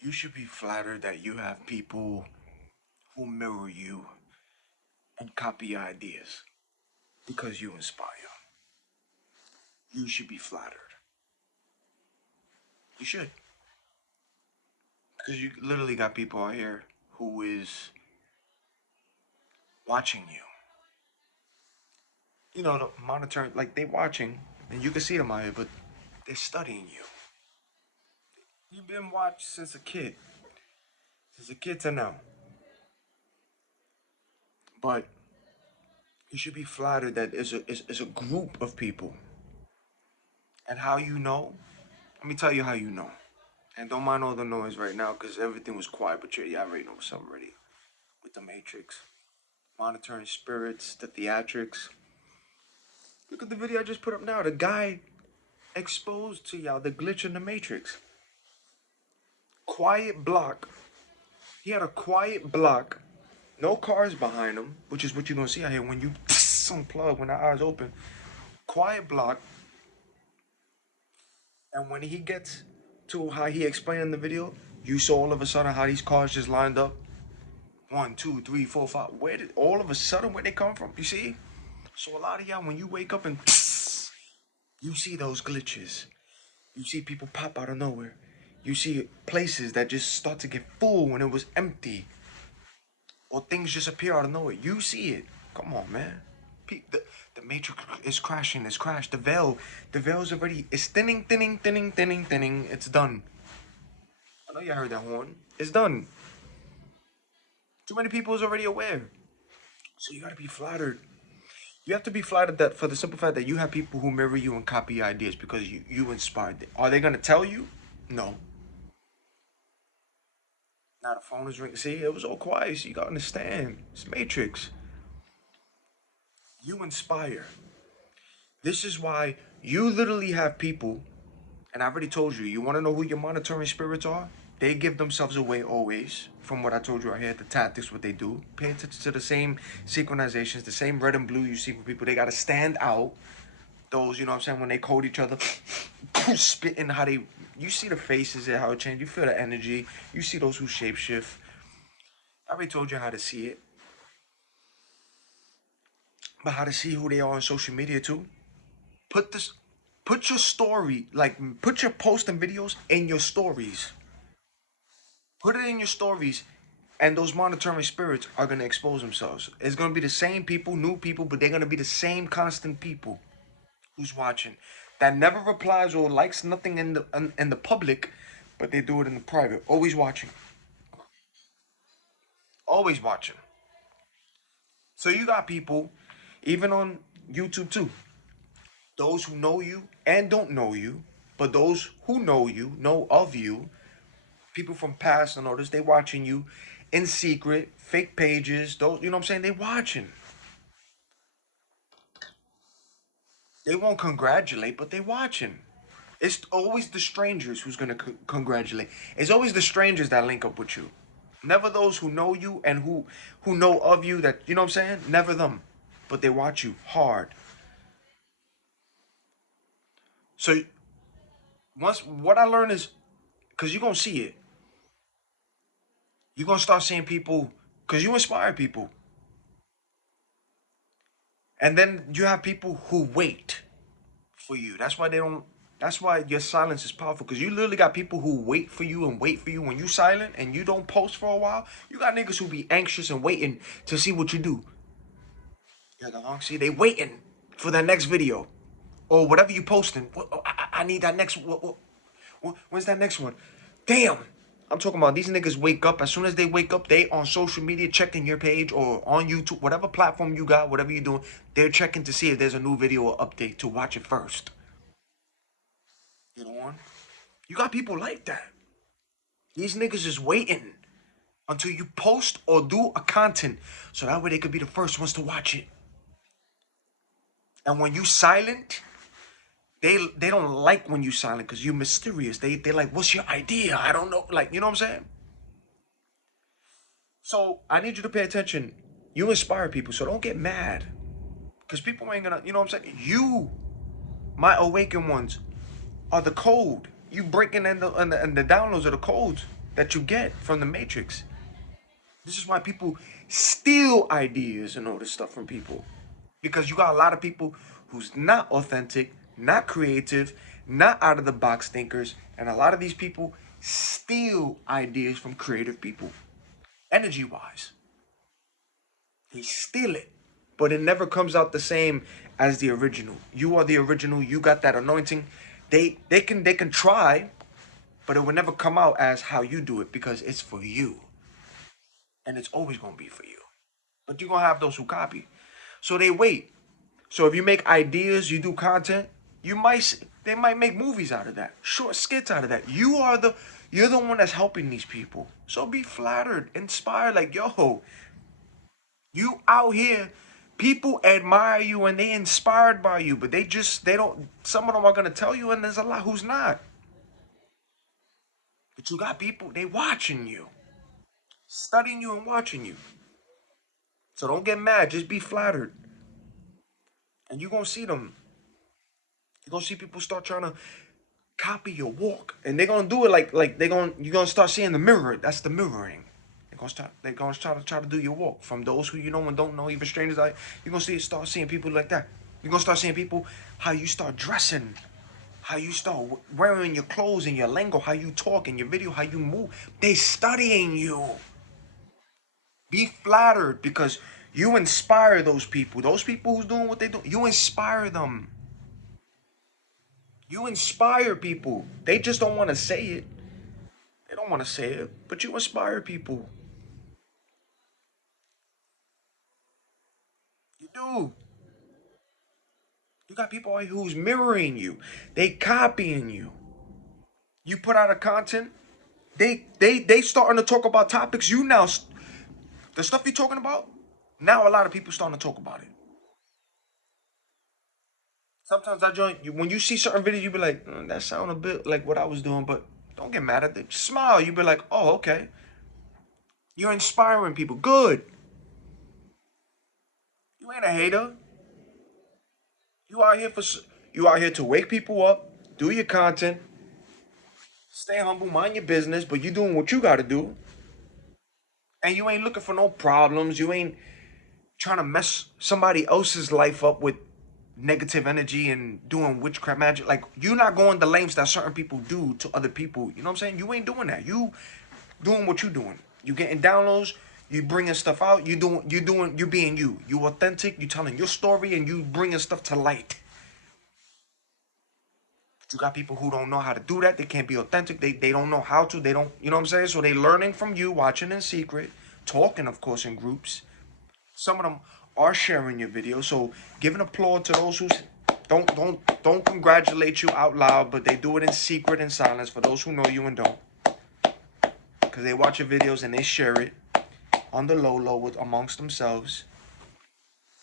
You should be flattered that you have people who mirror you and copy your ideas because you inspire. You should be flattered. You should. Because you literally got people out here who is watching you. You know, the monitoring, like they watching, and you can see them out here, but they're studying you. You've been watched since a kid to now. But you should be flattered that is a group of people. And how you know? Let me tell you how you know. And don't mind all the noise right now because everything was quiet, but you already know something already. With the Matrix, monitoring spirits, the theatrics. Look at the video I just put up now. The guy exposed to y'all the glitch in the Matrix. Quiet block. He had a quiet block. No cars behind him, which is what you're gonna see out here when you unplug when the eyes open. Quiet block. And when he gets to how he explained in the video, you saw all of a sudden how these cars just lined up. 1, 2, 3, 4, 5. Where did all of a sudden where they come from? You see? So a lot of y'all, when you wake up and you see those glitches. You see people pop out of nowhere. You see places that just start to get full when it was empty. Or things just appear out of nowhere. You see it. Come on, man. The matrix is crashing. It's crashed. The veil's already. It's thinning, thinning, thinning, thinning, thinning. It's done. I know y'all heard that horn. It's done. Too many people is already aware. So you gotta be flattered. You have to be flattered that for the simple fact that you have people who mirror you and copy your ideas because you inspired them. Are they gonna tell you? No. Now the phone is ringing. See, it was all quiet. So you gotta understand. It's Matrix. You inspire. This is why you literally have people, and I already told you, you want to know who your monitoring spirits are? They give themselves away always. From what I told you right here, the tactics, what they do. Pay attention to the same synchronizations, the same red and blue you see for people. They got to stand out. Those, you know what I'm saying, when they code each other, spitting how they, you see the faces and how it changes. You feel the energy. You see those who shapeshift. I already told you how to see it. But how to see who they are on social media too. Put this, put your story, like put your post and videos in your stories. Put it in your stories, and those monitoring spirits are gonna expose themselves. It's gonna be the same people, new people, but they're gonna be the same constant people who's watching. That never replies or likes nothing in the public, but they do it in the private. Always watching. Always watching. So you got people, even on YouTube too. Those who know you and don't know you, but those who know of you, people from past and others, they watching you in secret, fake pages, those, you know what I'm saying? They watching. They won't congratulate, but they watching. It's always the strangers who's gonna congratulate. It's always the strangers that link up with you. Never those who know you and who know of you that, you know what I'm saying? Never them. But they watch you hard. So once what I learned is, because you're gonna see it, you're gonna start seeing people because you inspire people. And then you have people who wait for you. That's why they don't. That's why your silence is powerful. Because you literally got people who wait for you and wait for you when you silent and you don't post for a while. You got niggas who be anxious and waiting to see what you do. Yeah, see, they waiting for that next video or whatever you posting. I need that next. When's that next one? Damn. I'm talking about these niggas wake up. As soon as they wake up, they on social media checking your page or on YouTube, whatever platform you got, whatever you're doing, they're checking to see if there's a new video or update to watch it first. You know what? You got people like that. These niggas is waiting until you post or do a content so that way they could be the first ones to watch it. And when you silent, they don't like when you silent because you're mysterious. They like, what's your idea? I don't know. Like, you know what I'm saying? So I need you to pay attention. You inspire people, so don't get mad. Because people ain't gonna, you know what I'm saying? You, my awakened ones, are the code. You breaking in the downloads of the codes. that you get from the Matrix. This is why people steal ideas and all this stuff from people. Because you got a lot of people who's not authentic, not creative, not out of the box thinkers, and a lot of these people steal ideas from creative people, energy wise. They steal it, but it never comes out the same as the original. You are the original. You got that anointing. They can try, but it will never come out as how you do it because it's for you, and it's always gonna be for you. But you're gonna have those who copy, so they wait. So if you make ideas, you do content, they might make movies out of that, short skits out of that. You're the one that's helping these people. So be flattered, inspired, like yo, you out here, people admire you and they inspired by you, but they don't, some of them are gonna tell you, and there's a lot who's not. But you got people, they watching you, studying you and watching you. So don't get mad, just be flattered. And you're gonna see them. You're gonna see people start trying to copy your walk. And they're gonna do it like you're gonna start seeing the mirror. That's the mirroring. They're gonna try to do your walk. From those who you know and don't know, even strangers, like you're gonna start seeing people like that. You're gonna start seeing people how you start dressing, how you start wearing your clothes and your lingo, how you talk in your video, how you move. They studying you. Be flattered because you inspire those people. Those people who's doing what they do, you inspire them. You inspire people. They just don't want to say it. They don't want to say it, but you inspire people. You do. You got people out here who's mirroring you. They copying you. You put out a content, they starting to talk about topics you now, the stuff you're talking about, now a lot of people starting to talk about it. Sometimes I join you when you see certain videos, you be like, that sound a bit like what I was doing, but don't get mad at it. Smile. You be like, oh, okay. You're inspiring people. Good. You ain't a hater. You out here you out here to wake people up, do your content, stay humble, mind your business, but you doing what you gotta do. And you ain't looking for no problems. You ain't trying to mess somebody else's life up with negative energy and doing witchcraft magic. Like you're not going the lengths that certain people do to other people. You know what I'm saying? You ain't doing that. You doing what you doing. You getting downloads. You bringing stuff out. You being you. You authentic. You telling your story and you bringing stuff to light. But you got people who don't know how to do that. They can't be authentic. They don't know how to. They don't. You know what I'm saying? So they learning from you, watching in secret, talking of course in groups. Some of them are sharing your video, so give an applaud to those who don't congratulate you out loud, but they do it in secret and silence for those who know you and don't, because they watch your videos and they share it on the low with amongst themselves,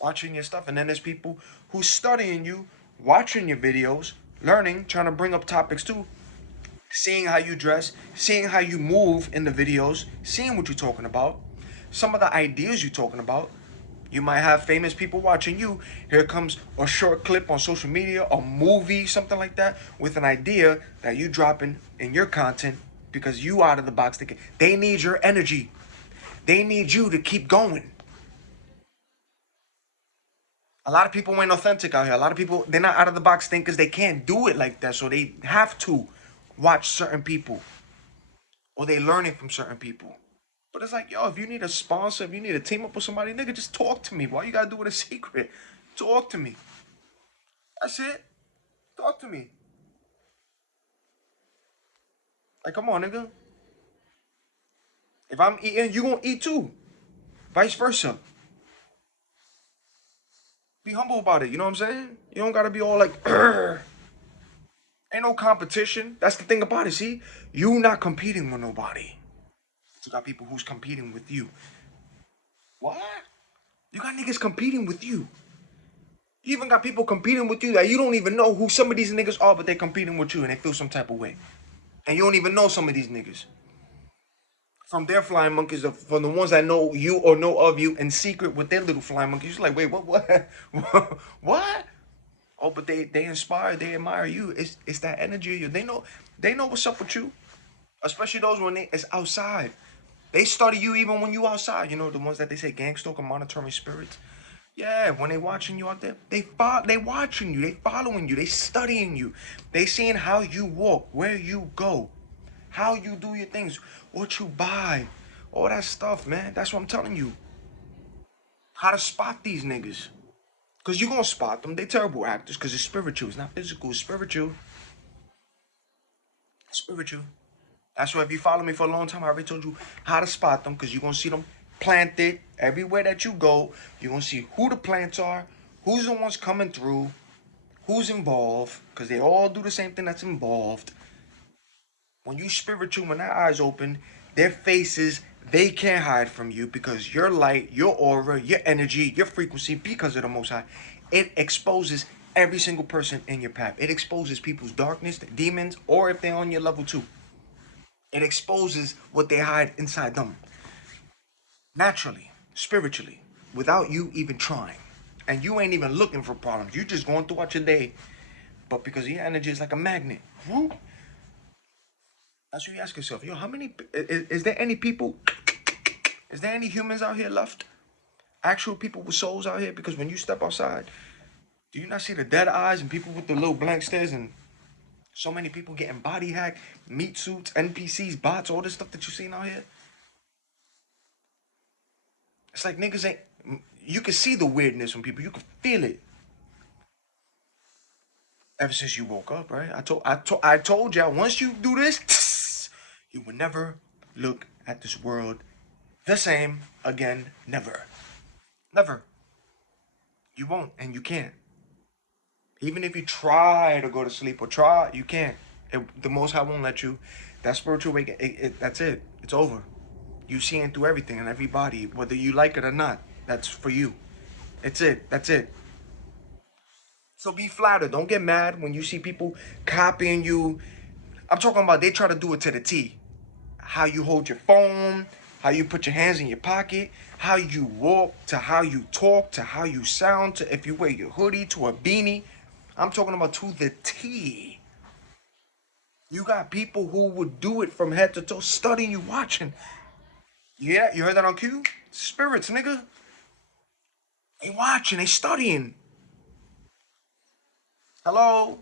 watching your stuff. And then there's people who studying you, watching your videos, learning, trying to bring up topics too, seeing how you dress, seeing how you move in the videos, seeing what you're talking about, some of the ideas you're talking about. You might have famous people watching you. Here comes a short clip on social media, a movie, something like that, with an idea that you dropping in your content because you out of the box thinking. They need your energy. They need you to keep going. A lot of people ain't authentic out here. A lot of people, they're not out of the box thinkers. They can't do it like that. So they have to watch certain people or they learning from certain people. But it's like, yo, if you need a sponsor, if you need to team up with somebody, nigga, just talk to me. Why you gotta do it in secret? Talk to me. That's it. Talk to me. Like, come on, nigga. If I'm eating, you gonna eat too. Vice versa. Be humble about it. You know what I'm saying? You don't gotta be all like, "Urgh." Ain't no competition. That's the thing about it. See, you not competing with nobody. You got people who's competing with you. What? You got niggas competing with you. You even got people competing with you that you don't even know who some of these niggas are, but they competing with you and they feel some type of way. And you don't even know some of these niggas. From their flying monkeys, from the ones that know you or know of you in secret with their little flying monkeys. You're like, wait, what? What? Oh, but they inspire, they admire you. It's that energy of you. They know what's up with you. Especially those when it's outside. They study you even when you outside. You know, the ones that they say gang stalker monitoring spirits. Yeah, when they watching you out there, they watching you, they following you, they studying you. They seeing how you walk, where you go, how you do your things, what you buy, all that stuff, man. That's what I'm telling you. How to spot these niggas. Cause you gonna spot them. They terrible actors because it's spiritual. It's not physical, it's spiritual. It's spiritual. That's why if you follow me for a long time, I already told you how to spot them because you're going to see them planted everywhere that you go. You're going to see who the plants are, who's the ones coming through, who's involved, because they all do the same thing that's involved. When you spiritual, when their eyes open, their faces, they can't hide from you because your light, your aura, your energy, your frequency, because of the Most High, it exposes every single person in your path. It exposes people's darkness, demons, or if they're on your level too. It exposes what they hide inside them. Naturally, spiritually, without you even trying. And you ain't even looking for problems. You just going throughout your day. But because your energy is like a magnet. Whoop. That's what you ask yourself. Yo, how many, is there any people, is there any humans out here left? Actual people with souls out here? Because when you step outside, do you not see the dead eyes and people with the little blank stares and so many people getting body hacked, meat suits, NPCs, bots, all this stuff that you seen out here? It's like niggas ain't. You can see the weirdness from people. You can feel it. Ever since you woke up, right? I told y'all. Once you do this, you will never look at this world the same again. Never, never. You won't, and you can't. Even if you try to go to sleep or try, you can't. The Most High won't let you. That spiritual wake, that's it. It's over. You seeing through everything and everybody, whether you like it or not. That's for you. It's it. That's it. So be flattered. Don't get mad when you see people copying you. I'm talking about they try to do it to the T. How you hold your phone, how you put your hands in your pocket, how you walk, to how you talk, to how you sound, to if you wear your hoodie, to a beanie. I'm talking about to the T. You got people who would do it from head to toe, studying you, watching. Yeah, you heard that on cue? Spirits, nigga. They watching, they studying. Hello?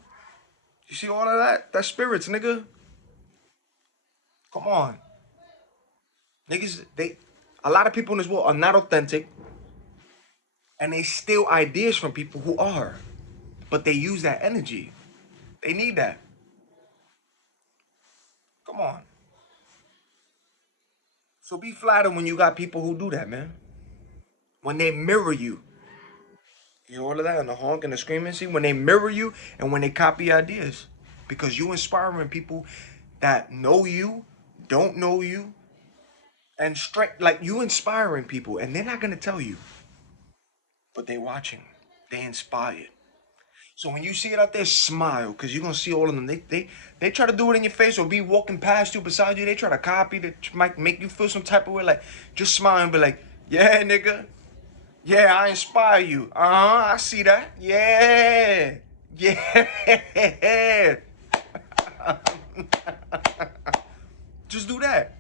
You see all of that? That's spirits, nigga. Come on. Niggas, a lot of people in this world are not authentic and they steal ideas from people who are. But they use that energy. They need that. Come on. So be flattered when you got people who do that, man. When they mirror you. You know all of that and the honk and the screaming. See, when they mirror you and when they copy ideas. Because you inspiring people that know you, don't know you, and straight like you inspiring people and they're not gonna tell you. But they watching. They inspired. So when you see it out there, smile, because you're gonna see all of them. They try to do it in your face or be walking past you, beside you. They try to copy that might make you feel some type of way. Like just smile and be like, yeah, nigga, yeah, I inspire you. I see that. Yeah, yeah. Just do that.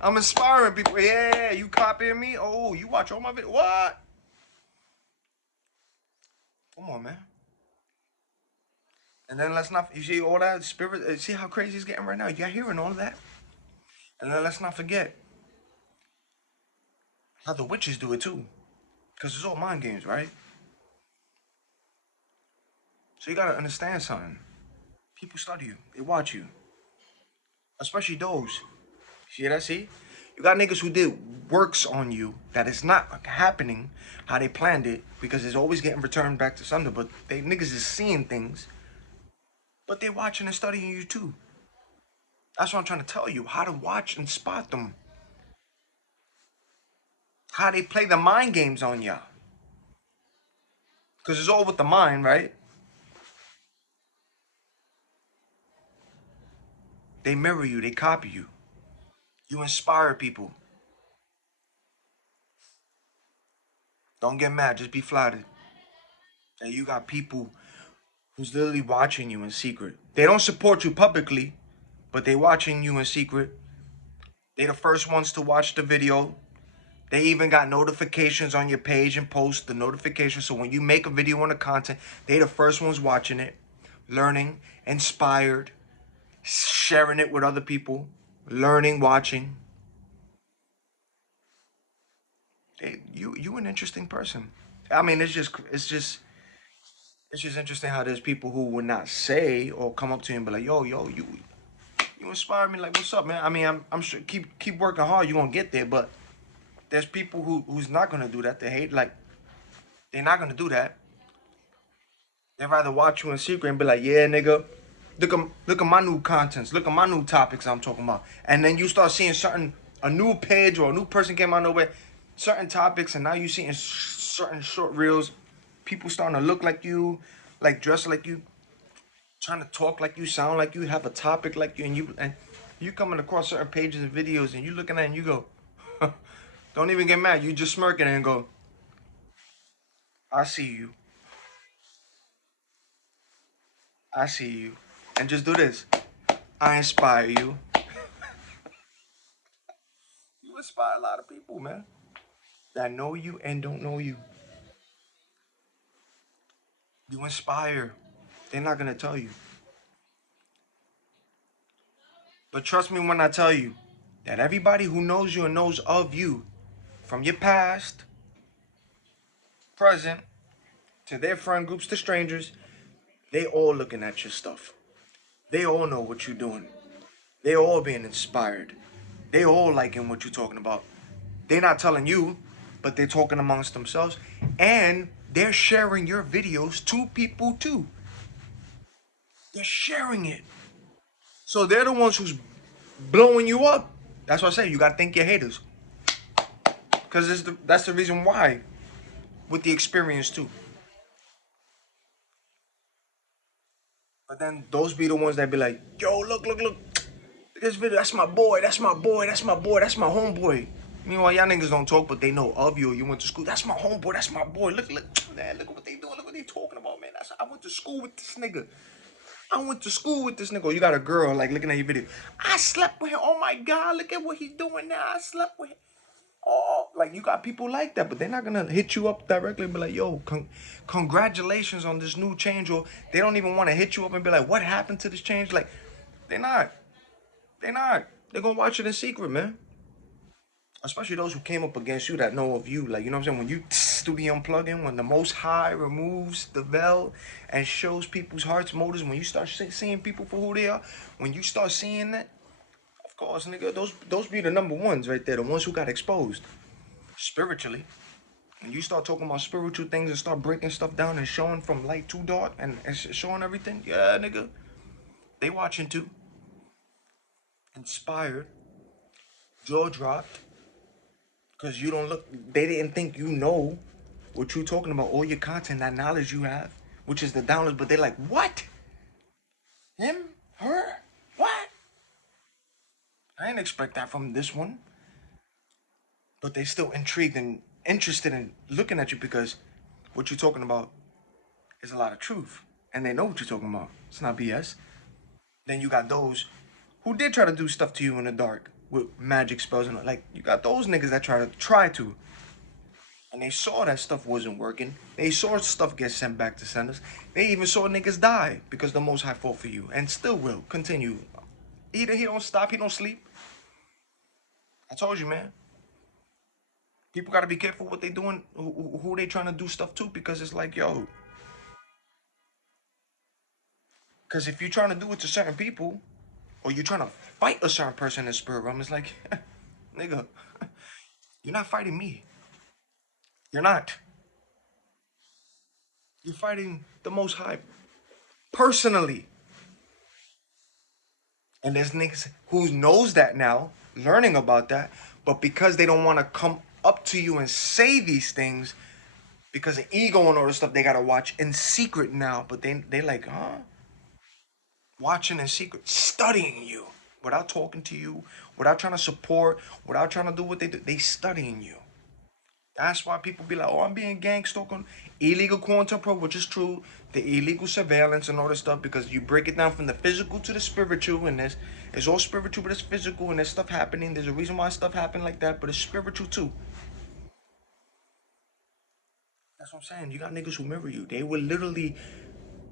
I'm inspiring people. Yeah, you copying me? Oh, you watch all my videos? What? Come on, man. And then let's not, you see all that spirit, see how crazy it's getting right now? You're hearing all of that? And then let's not forget how the witches do it too. Because it's all mind games, right? So you gotta understand something. People study you, they watch you. Especially those. See that? See? You got niggas who did works on you that is not happening how they planned it because it's always getting returned back to Sunday. But they niggas is seeing things, but they're watching and studying you too. That's what I'm trying to tell you. How to watch and spot them. How they play the mind games on ya. Because it's all with the mind, right? They mirror you, they copy you. You inspire people. Don't get mad, just be flattered. And you got people who's literally watching you in secret. They don't support you publicly, but they watching you in secret. They the first ones to watch the video. They even got notifications on your page and post the notifications. So when you make a video on the content, they the first ones watching it, learning, inspired, sharing it with other people, learning, watching. Hey, you an interesting person. I mean, it's just interesting how there's people who would not say or come up to you and be like, yo, you inspire me. Like, what's up, man? I mean, I'm sure keep working hard. You gonna get there. But there's people who's not gonna do that. They hate like they're not gonna do that. They'd rather watch you in secret and be like, yeah, nigga, look at my new contents. Look at my new topics I'm talking about. And then you start seeing a new page or a new person came out of nowhere, certain topics, and now you seeing certain short reels, people starting to look like you, like dress like you, trying to talk like you, sound like you, have a topic like you, and you coming across certain pages and videos, and you looking at it and you go, don't even get mad. You just smirking and go, I see you. I see you. And just do this. I inspire you. You inspire a lot of people, man, that know you and don't know you. You inspire. They're not gonna tell you. But trust me when I tell you that everybody who knows you and knows of you, from your past, present, to their friend groups, to strangers, they all looking at your stuff. They all know what you're doing. They all being inspired. They all liking what you're talking about. They're not telling you, but they're talking amongst themselves. And they're sharing your videos to people too. They're sharing it. So they're the ones who's blowing you up. That's what I say. You gotta thank your haters. Cause that's the reason why. With the experience too. But then those be the ones that be like, yo, look. This video, that's my boy, that's my boy, that's my boy, that's my homeboy. Meanwhile, y'all niggas don't talk, but they know of you. You went to school. That's my homeboy. That's my boy. Look, man. Look at what they doing. Look what they talking about, man. I went to school with this nigga. I went to school with this nigga. You got a girl like looking at your video. I slept with him. Oh my god, look at what he's doing now. I slept with him. Oh, like you got people like that, but they're not gonna hit you up directly and be like, "Yo, congratulations on this new change," or they don't even want to hit you up and be like, "What happened to this change?" Like, they're not. They're not. They're gonna watch it in secret, man. Especially those who came up against you that know of you. Like, you know what I'm saying? When you do the unplugging, when the Most High removes the veil and shows people's hearts, motives, when you start seeing people for who they are, when you start seeing that, of course, nigga, those be the number ones right there, the ones who got exposed spiritually. When you start talking about spiritual things and start breaking stuff down and showing from light to dark and showing everything, yeah, nigga, they watching too. Inspired, jaw dropped, because you don't look, they didn't think you know what you talking about, all your content, that knowledge you have, which is the downloads, but they're like, what? Him? Her? What? I didn't expect that from this one. But they still intrigued and interested in looking at you because what you're talking about is a lot of truth. And they know what you're talking about. It's not BS. Then you got those who did try to do stuff to you in the dark with magic spells and like you got those niggas that try to and they saw that stuff wasn't working. They saw stuff get sent back to senders. They even saw niggas die because the Most High fought for you and still will continue. He don't stop. He don't sleep. I told you, man. People got to be careful what they doing, who they trying to do stuff to, because it's like, yo. Because if you're trying to do it to certain people, or you're trying to fight a certain person in the spirit realm, it's like, nigga, you're not fighting me. You're not. You're fighting the Most High personally. And there's niggas who knows that now, learning about that, but because they don't want to come up to you and say these things, because of ego and all this stuff, they gotta watch in secret now. But they like, huh? Watching in secret, studying you without talking to you, without trying to support, without trying to do what they do. They studying you. That's why people be like, oh, I'm being gang stalked on illegal quantum pro, which is true. The illegal surveillance and all this stuff, because you break it down from the physical to the spiritual, and it's all spiritual, but it's physical, and there's stuff happening. There's a reason why stuff happened like that, but it's spiritual too. That's what I'm saying. You got niggas who mirror you. They will literally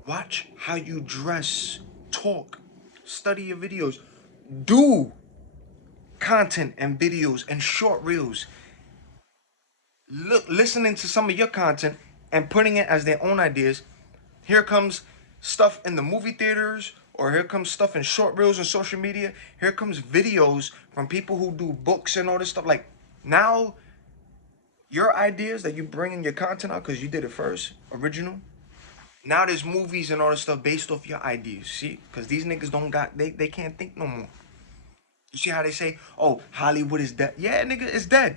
watch how you dress, talk, study your videos, do content and videos and short reels. Look, listening to some of your content and putting it as their own ideas. Here comes stuff in the movie theaters, or here comes stuff in short reels and social media. Here comes videos from people who do books and all this stuff. Like, now, your ideas that you bring in your content out because you did it first, original. Now there's movies and all this stuff based off your ideas. See, because these niggas don't got, they can't think no more. You see how they say, oh, Hollywood is dead. Yeah, nigga, it's dead.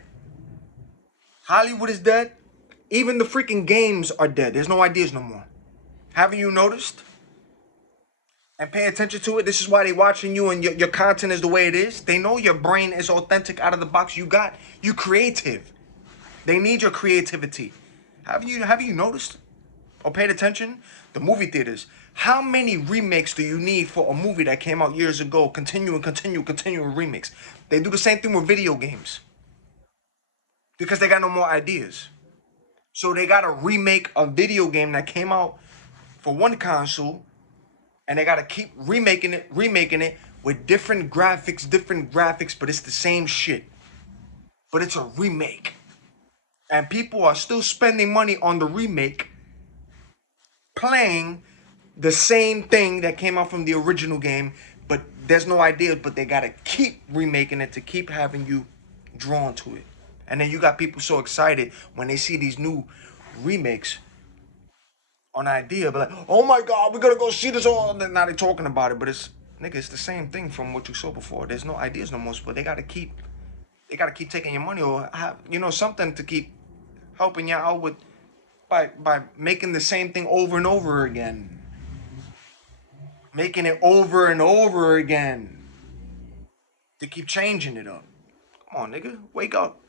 Hollywood is dead. Even the freaking games are dead. There's no ideas no more. Haven't you noticed? And pay attention to it. This is why they watching you, and your content is the way it is. They know your brain is authentic out of the box. You creative. They need your creativity. Have you noticed or paid attention? The movie theaters. How many remakes do you need for a movie that came out years ago? Continuing remakes. They do the same thing with video games. Because they got no more ideas. So they got to remake a video game that came out for one console, and they got to keep remaking it with different graphics, but it's the same shit. But it's a remake. And people are still spending money on the remake, playing the same thing that came out from the original game, but there's no idea, but they got to keep remaking it to keep having you drawn to it. And then you got people so excited when they see these new remakes on idea, but like, oh my God, we're gonna go see this all. And now they're talking about it, but it's, nigga, it's the same thing from what you saw before. There's no ideas no more, but they gotta keep taking your money, or have, something to keep helping you out with by making the same thing over and over again. Making it over and over again. To keep changing it up. Come on, nigga, wake up.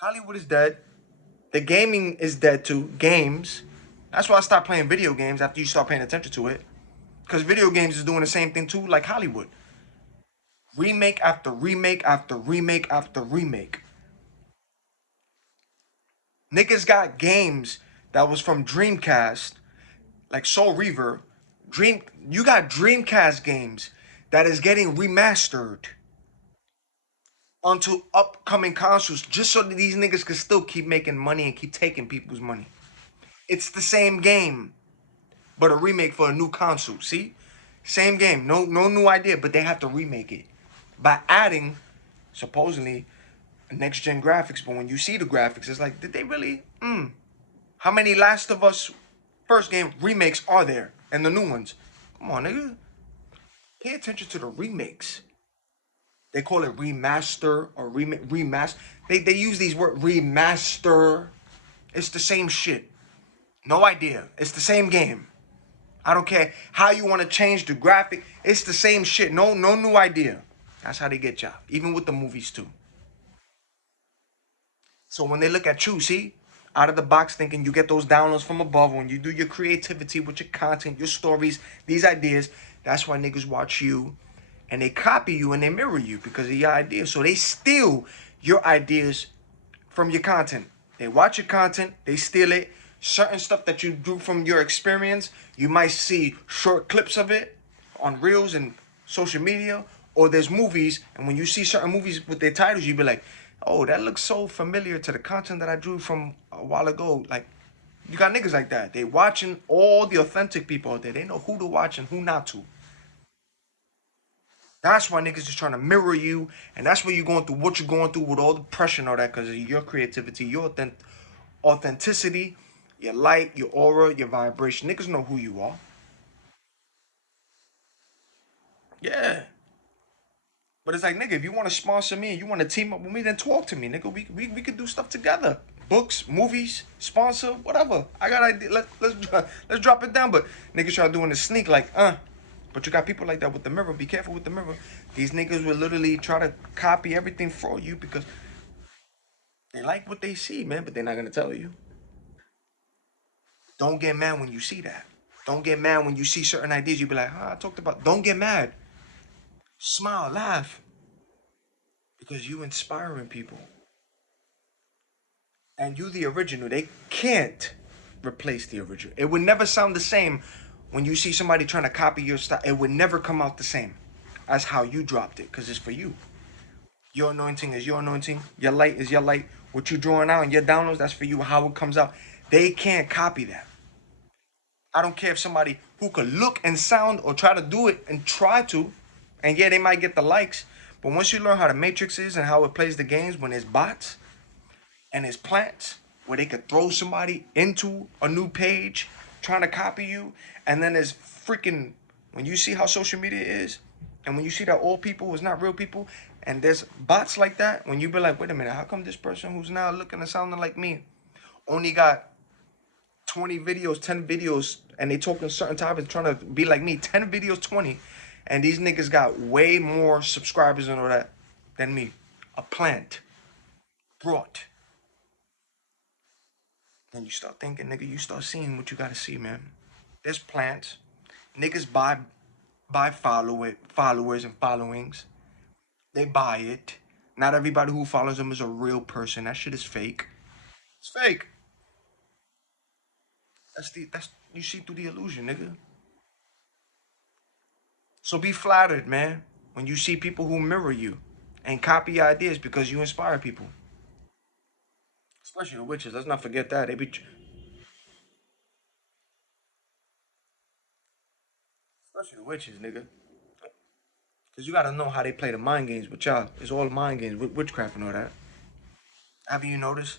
Hollywood is dead. The gaming is dead too. Games. That's why I stopped playing video games after you start paying attention to it. Because video games is doing the same thing too, like Hollywood. Remake after remake after remake after remake. Niggas got games that was from Dreamcast, like Soul Reaver. You got Dreamcast games that is getting remastered onto upcoming consoles just so that these niggas can still keep making money and keep taking people's money. It's the same game, but a remake for a new console. See? Same game. No new idea, but they have to remake it by adding, supposedly, next gen graphics. But when you see the graphics, it's like, did they really? How many Last of Us first game remakes are there? And the new ones? Come on, nigga. Pay attention to the remakes. They call it remaster or remaster. They use these words, remaster. It's the same shit. No idea. It's the same game. I don't care how you want to change the graphic. It's the same shit. No new idea. That's how they get you. Even with the movies too. So when they look at you, see, out of the box thinking, you get those downloads from above. When you do your creativity with your content, your stories, these ideas, that's why niggas watch you and they copy you and they mirror you because of your ideas. So they steal your ideas from your content. They watch your content, they steal it. Certain stuff that you do from your experience, you might see short clips of it on reels and social media, or there's movies, and when you see certain movies with their titles, you be like, oh, that looks so familiar to the content that I drew from a while ago. Like, you got niggas like that. They watching all the authentic people out there. They know who to watch and who not to. That's why niggas is trying to mirror you, and that's why you're going through what you're going through with all the pressure and all that, because of your creativity, your authenticity, your light, your aura, your vibration. Niggas know who you are. Yeah. But it's like, nigga, if you want to sponsor me and you want to team up with me, then talk to me, nigga. We could do stuff together. Books, movies, sponsor, whatever. I got idea. Let's drop it down. But niggas try doing the sneak like, But you got people like that with the mirror. Be careful with the mirror. These niggas will literally try to copy everything for you because They like what they see, man, but they're not gonna tell you. Don't get mad when you see that. Don't get mad when you see certain ideas. You be like, I talked about. Don't get mad. Smile, laugh, because you inspiring people. And you the original. They can't replace the original. It would never sound the same when you see somebody trying to copy your style. It would never come out the same as how you dropped it, because it's for you. Your anointing is your anointing. Your light is your light. What you drawing out and your downloads, that's for you. How it comes out. They can't copy that. I don't care if somebody who could look and sound or try to do it and try to, and yeah, they might get the likes. But once you learn how the matrix is and how it plays the games, when it's bots and it's plants, where they could throw somebody into a new page trying to copy you, and then there's freaking, when you see how social media is, and when you see that all people is not real people, and there's bots like that, when you be like, wait a minute, how come this person who's now looking and sounding like me only got 20 videos, 10 videos, and they talking certain topics trying to be like me, 10 videos, 20, and these niggas got way more subscribers and all that than me. A plant brought. And you start thinking, nigga, you start seeing what you gotta see, man. There's plants. Niggas buy followers and followings. They buy it. Not everybody who follows them is a real person. That shit is fake. It's fake. That's you see through the illusion, nigga. So be flattered, man, when you see people who mirror you and copy ideas because you inspire people. Especially the witches. Let's not forget that. Especially the witches, nigga. Because you got to know how they play the mind games with y'all. It's all mind games with witchcraft and all that. Haven't you noticed?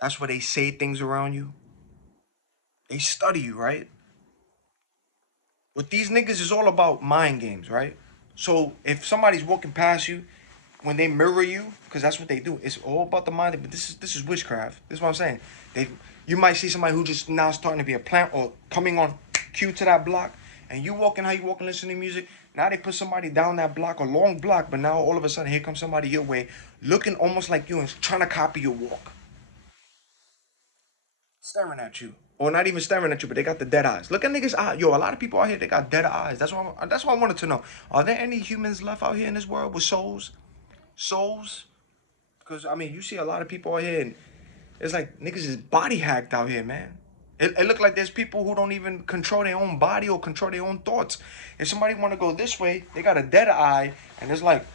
That's where they say things around you. They study you, right? With these niggas, it's all about mind games, right? So if somebody's walking past you, when they mirror you, because that's what they do, it's all about the mind. But this is witchcraft. This is what I'm saying. You might see somebody who just now starting to be a plant or coming on cue to that block, and you walking how you walking, listening to music. Now they put somebody down that block, a long block, but now all of a sudden here comes somebody your way, looking almost like you and trying to copy your walk, staring at you. Or not even staring at you, but they got the dead eyes. Look at niggas' eyes. Yo, a lot of people out here, they got dead eyes. That's why I wanted to know. Are there any humans left out here in this world with souls? Souls? Because, I mean, you see a lot of people out here, and it's like niggas is body hacked out here, man. It look like there's people who don't even control their own body or control their own thoughts. If somebody want to go this way, they got a dead eye, and it's like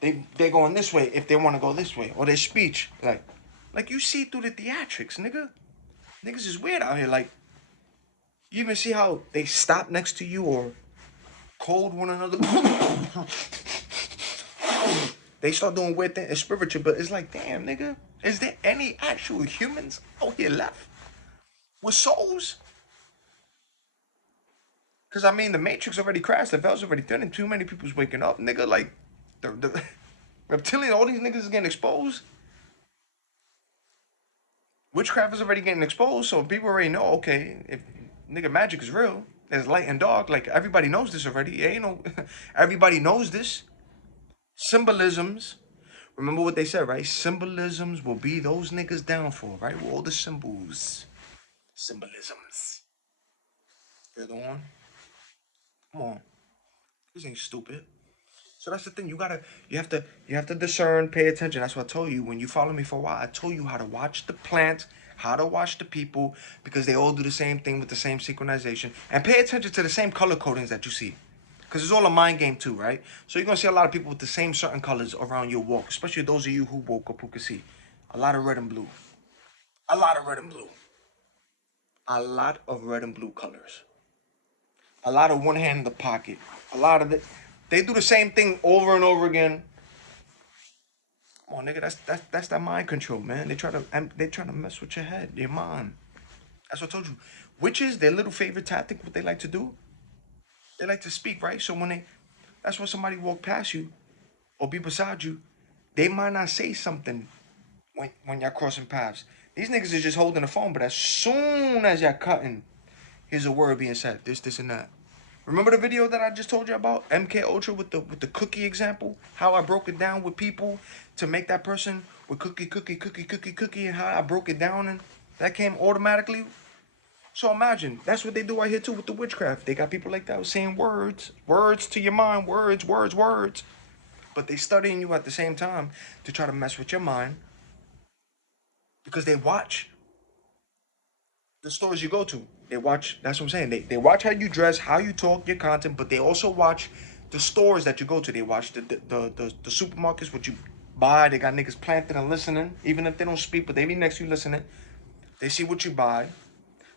they going this way if they want to go this way. Or their speech. Like you see through the theatrics, nigga. Niggas is weird out here. Like, you even see how they stop next to you or cold one another. They start doing weird things. It's spiritual, but it's like, damn, nigga. Is there any actual humans out here left with souls? Because, I mean, the Matrix already crashed. The veil's already thin and too many people's waking up. Nigga, like, the reptilian, all these niggas is getting exposed. Witchcraft is already getting exposed, so people already know, okay, if nigga magic is real, there's light and dark. Like, everybody knows this already. Ain't no, everybody knows this. Symbolisms. Remember what they said, right? Symbolisms will be those niggas' downfall, right? With all the symbols. Symbolisms. The other one. Come on. This ain't stupid. So that's the thing. You have to discern, pay attention. That's what I told you. When you follow me for a while, I told you how to watch the plants, how to watch the people, because they all do the same thing with the same synchronization. And pay attention to the same color codings that you see. Because it's all a mind game too, right? So you're going to see a lot of people with the same certain colors around your walk, especially those of you who woke up who can see. A lot of red and blue. A lot of red and blue. A lot of red and blue colors. A lot of one hand in the pocket. A lot of it. They do the same thing over and over again. Come on, nigga, that's that mind control, man. They try to mess with your head, your mind. That's what I told you. Witches, their little favorite tactic, what they like to do, they like to speak, right? So that's when somebody walk past you or be beside you, they might not say something when y'all crossing paths. These niggas is just holding the phone, but as soon as y'all cutting, here's a word being said, this, and that. Remember the video that I just told you about, MK Ultra, with the cookie example? How I broke it down with people to make that person with cookie, and how I broke it down, and that came automatically. So imagine, that's what they do right here too with the witchcraft. They got people like that saying words to your mind, words. But they studying you at the same time to try to mess with your mind because they watch the stores you go to. They watch, that's what I'm saying. They watch how you dress, how you talk, your content, but they also watch the stores that you go to. They watch the supermarkets, what you buy. They got niggas planted and listening, even if they don't speak, but they be next to you listening. They see what you buy.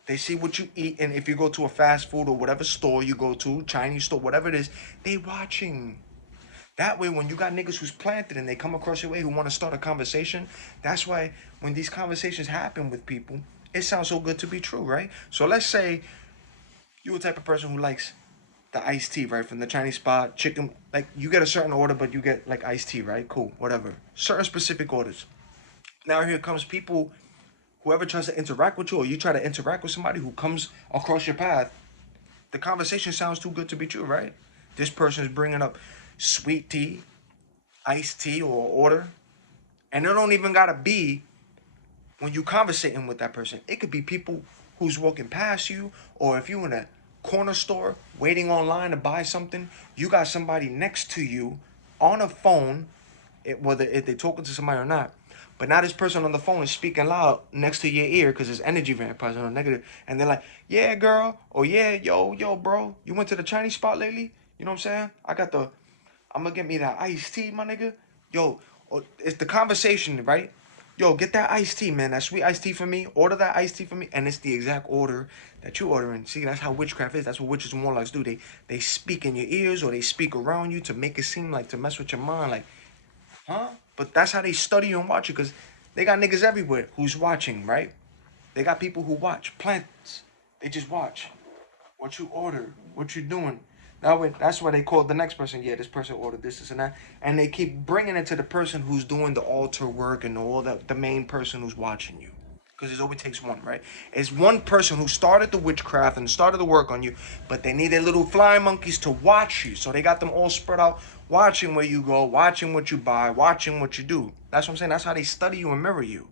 They see what you eat, and if you go to a fast food or whatever store you go to, Chinese store, whatever it is, they watching. That way, when you got niggas who's planted and they come across your way who want to start a conversation, that's why when these conversations happen with people, it sounds so good to be true, right? So let's say you a type of person who likes the iced tea, right? From the Chinese spot, chicken, like you get a certain order, but you get like iced tea, right? Cool, whatever. Certain specific orders. Now here comes people, whoever tries to interact with you, or you try to interact with somebody who comes across your path, the conversation sounds too good to be true, right? This person is bringing up sweet tea, iced tea, or order, and it don't even gotta be when you conversating with that person. It could be people who's walking past you, or if you in a corner store waiting online to buy something, you got somebody next to you on a phone, whether if they talking to somebody or not. But now this person on the phone is speaking loud next to your ear because it's energy vampires or negative, and they're like, "Yeah, girl," or "Yeah, yo, bro, you went to the Chinese spot lately? You know what I'm saying? I'm gonna get me that iced tea, my nigga. Yo, it's the conversation, right? Yo, get that iced tea, man. That sweet iced tea for me. Order that iced tea for me, and it's the exact order that you ordering. See, that's how witchcraft is. That's what witches and warlocks do. They speak in your ears or they speak around you to make it seem like to mess with your mind, like, huh? But that's how they study you and watch you, because they got niggas everywhere who's watching, right? They got people who watch plants. They just watch what you order, what you doing. That way, that's why they call the next person. Yeah, this person ordered this, and that, and they keep bringing it to the person who's doing the altar work and all that, the main person who's watching you. Because it always takes one, right? It's one person who started the witchcraft and started the work on you, but they needed little flying monkeys to watch you. So they got them all spread out, watching where you go, watching what you buy, watching what you do. That's what I'm saying. That's how they study you and mirror you.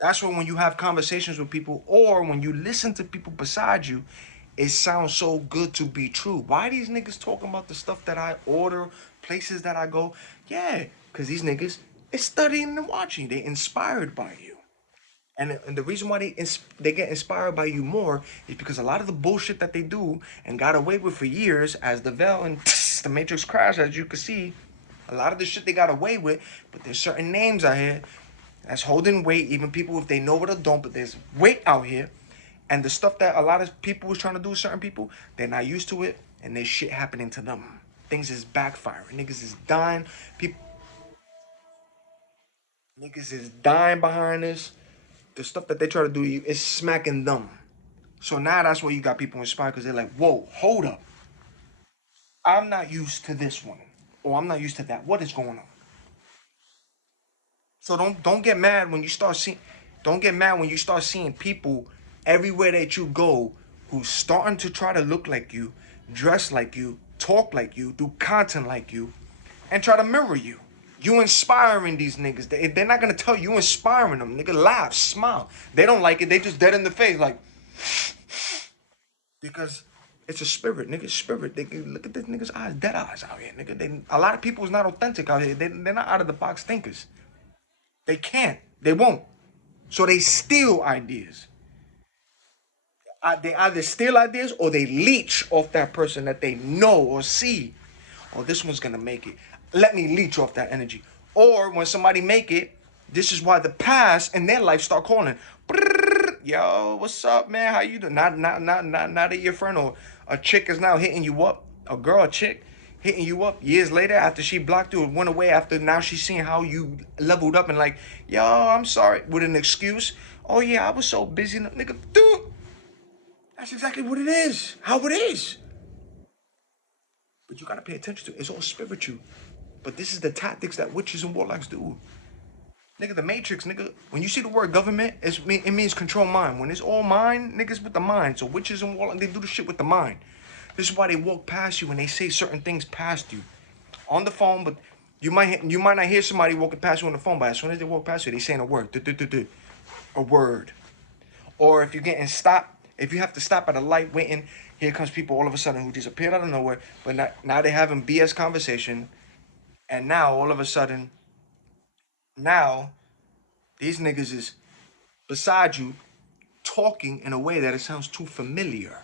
That's when you have conversations with people, or when you listen to people beside you, it sounds so good to be true. Why these niggas talking about the stuff that I order, places that I go? Yeah, because these niggas is studying and watching. They inspired by you. And the reason why they get inspired by you more is because a lot of the bullshit that they do and got away with for years, as the veil and the Matrix crash, as you can see, a lot of the shit they got away with, but there's certain names out here that's holding weight, even people if they know it or don't, but there's weight out here. And the stuff that a lot of people was trying to do, certain people, they're not used to it, and there's shit happening to them. Things is backfiring. Niggas is dying. People, niggas is dying behind this. The stuff that they try to do is smacking them. So now that's where you got people inspired, because they're like, whoa, hold up. I'm not used to this one. Or I'm not used to that. What is going on? So don't get mad when you start seeing, don't get mad when you start seeing people everywhere that you go who's starting to try to look like you, dress like you, talk like you, do content like you, and try to mirror you. You inspiring these niggas. They're not gonna tell you inspiring them. Nigga, laugh, smile. They don't like it. They just dead in the face, like, because it's a spirit, nigga. Spirit. They look at this nigga's eyes, dead eyes out here, nigga. A lot of people is not authentic out here. They're not out of the box thinkers. They can't. They won't. So they steal ideas. They either steal ideas or they leech off that person that they know or see. Oh, this one's gonna make it. Let me leech off that energy. Or when somebody make it, this is why the past in their life start calling. Yo, what's up, man? How you doing? Not that your friend or a chick is now hitting you up. A girl, a chick, hitting you up years later after she blocked you and went away, after now she's seeing how you leveled up and like, yo, I'm sorry, with an excuse. Oh yeah, I was so busy, nigga. Dude, that's exactly what it is. How it is. But you gotta pay attention to it. It's all spiritual. But this is the tactics that witches and warlocks do. Nigga, the Matrix, nigga. When you see the word government, it means control mind. When it's all mind, niggas with the mind. So witches and warlocks, they do the shit with the mind. This is why they walk past you and they say certain things past you on the phone. But you might not hear somebody walking past you on the phone, but as soon as they walk past you, they saying a word, a word. Or if you're getting stopped, if you have to stop at a light waiting, here comes people all of a sudden who just appeared out of nowhere. But now they're having BS conversation, and now all of a sudden, now these niggas is beside you talking in a way that it sounds too familiar.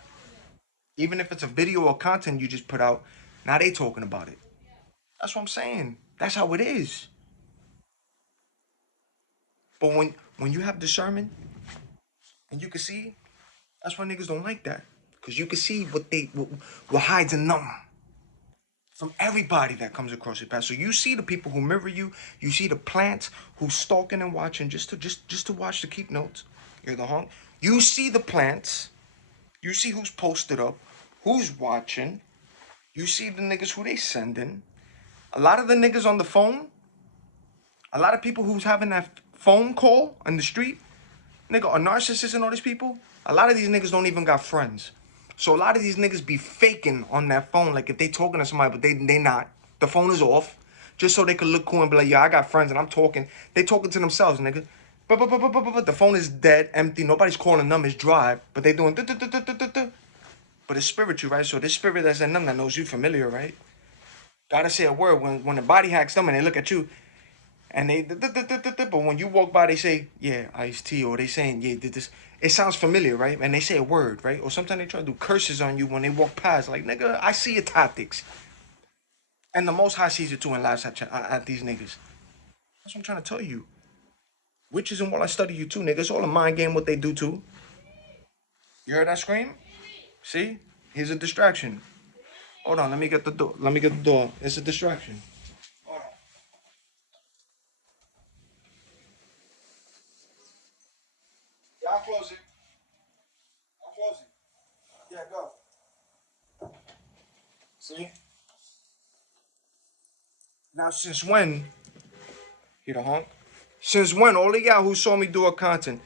Even if it's a video or content you just put out, now they talking about it. That's what I'm saying. That's how it is. But when you have discernment and you can see, that's why niggas don't like that. Cause you can see what hides in them from everybody that comes across your path. So you see the people who mirror you, you see the plants who stalking and watching just to watch to keep notes. You're the hunk. You see the plants, you see who's posted up, who's watching, you see the niggas who they sending. A lot of the niggas on the phone, a lot of people who's having that phone call on the street, nigga, a narcissist and all these people, a lot of these niggas don't even got friends. So a lot of these niggas be faking on that phone, like if they talking to somebody, but they not. The phone is off, just so they could look cool and be like, yeah, I got friends and I'm talking. They talking to themselves, nigga. But the phone is dead, empty. Nobody's calling them. It's dry, but they doing. But it's spiritual, right? So this spirit that's in them that knows you familiar, right? Gotta say a word when the body hacks them and they look at you. And they, but when you walk by, they say, yeah, iced tea, or they saying, yeah, did this. It sounds familiar, right? And they say a word, right? Or sometimes they try to do curses on you when they walk past. Like, nigga, I see your tactics. And the Most High sees it too and laughs at these niggas. That's what I'm trying to tell you. Witches and while I study you too, nigga. It's all a mind game what they do too. You heard that scream? See? Here's a distraction. Hold on, let me get the door. Let me get the door. It's a distraction. Hold on. Yeah, I'll close it. I'll close it. Yeah, go. See? Now, since when, he the honk? Since when, all of y'all who saw me do a content,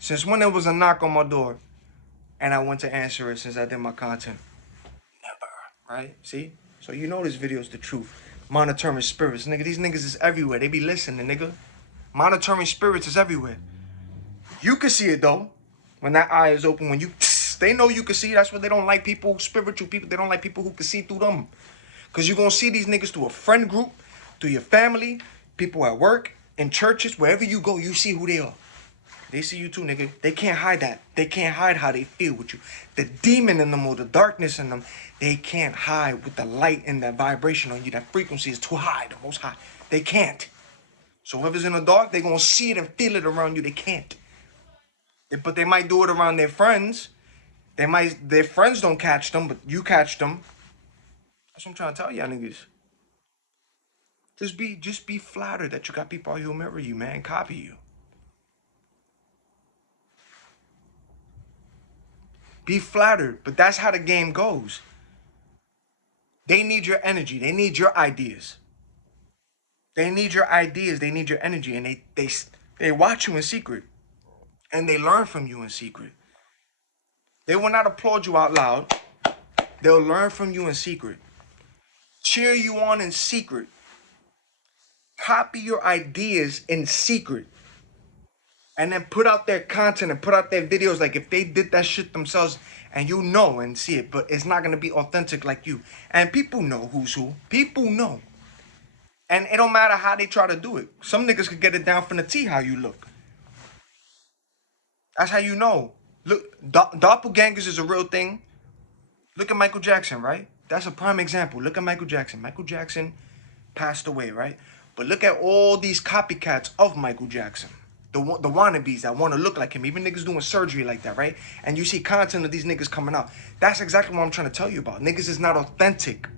since when there was a knock on my door and I went to answer it since I did my content? Never, right? See? So you know this video is the truth. Monitoring spirits, nigga. These niggas is everywhere. They be listening, nigga. Monitoring spirits is everywhere. You can see it, though. When that eye is open, when you... They know you can see. That's why they don't like people, spiritual people. They don't like people who can see through them. Because you're going to see these niggas through a friend group, through your family, people at work, in churches, wherever you go, you see who they are. They see you too, nigga. They can't hide that. They can't hide how they feel with you. The demon in them or the darkness in them, they can't hide with the light and that vibration on you. That frequency is too high, the most high. They can't. So whoever's in the dark, they're going to see it and feel it around you. They can't. But they might do it around their friends. Their friends don't catch them, but you catch them. That's what I'm trying to tell y'all niggas. Just be flattered that you got people who mirror you, man, copy you. Be flattered, but that's how the game goes. They need your energy. They need your ideas. They need your ideas. They need your energy, and they watch you in secret, and they learn from you in secret. They will not applaud you out loud. They'll learn from you in secret. Cheer you on in secret. Copy your ideas in secret. And then put out their content and put out their videos like if they did that shit themselves and you know and see it, but it's not going to be authentic like you. And people know who's who. People know. And it don't matter how they try to do it. Some niggas could get it down from the T how you look. That's how you know. Look, doppelgangers is a real thing. Look at Michael Jackson, right? That's a prime example. Look at Michael Jackson. Michael Jackson passed away, right? But look at all these copycats of Michael Jackson. The wannabes that want to look like him. Even niggas doing surgery like that, right? And you see content of these niggas coming out. That's exactly what I'm trying to tell you about. Niggas is not authentic.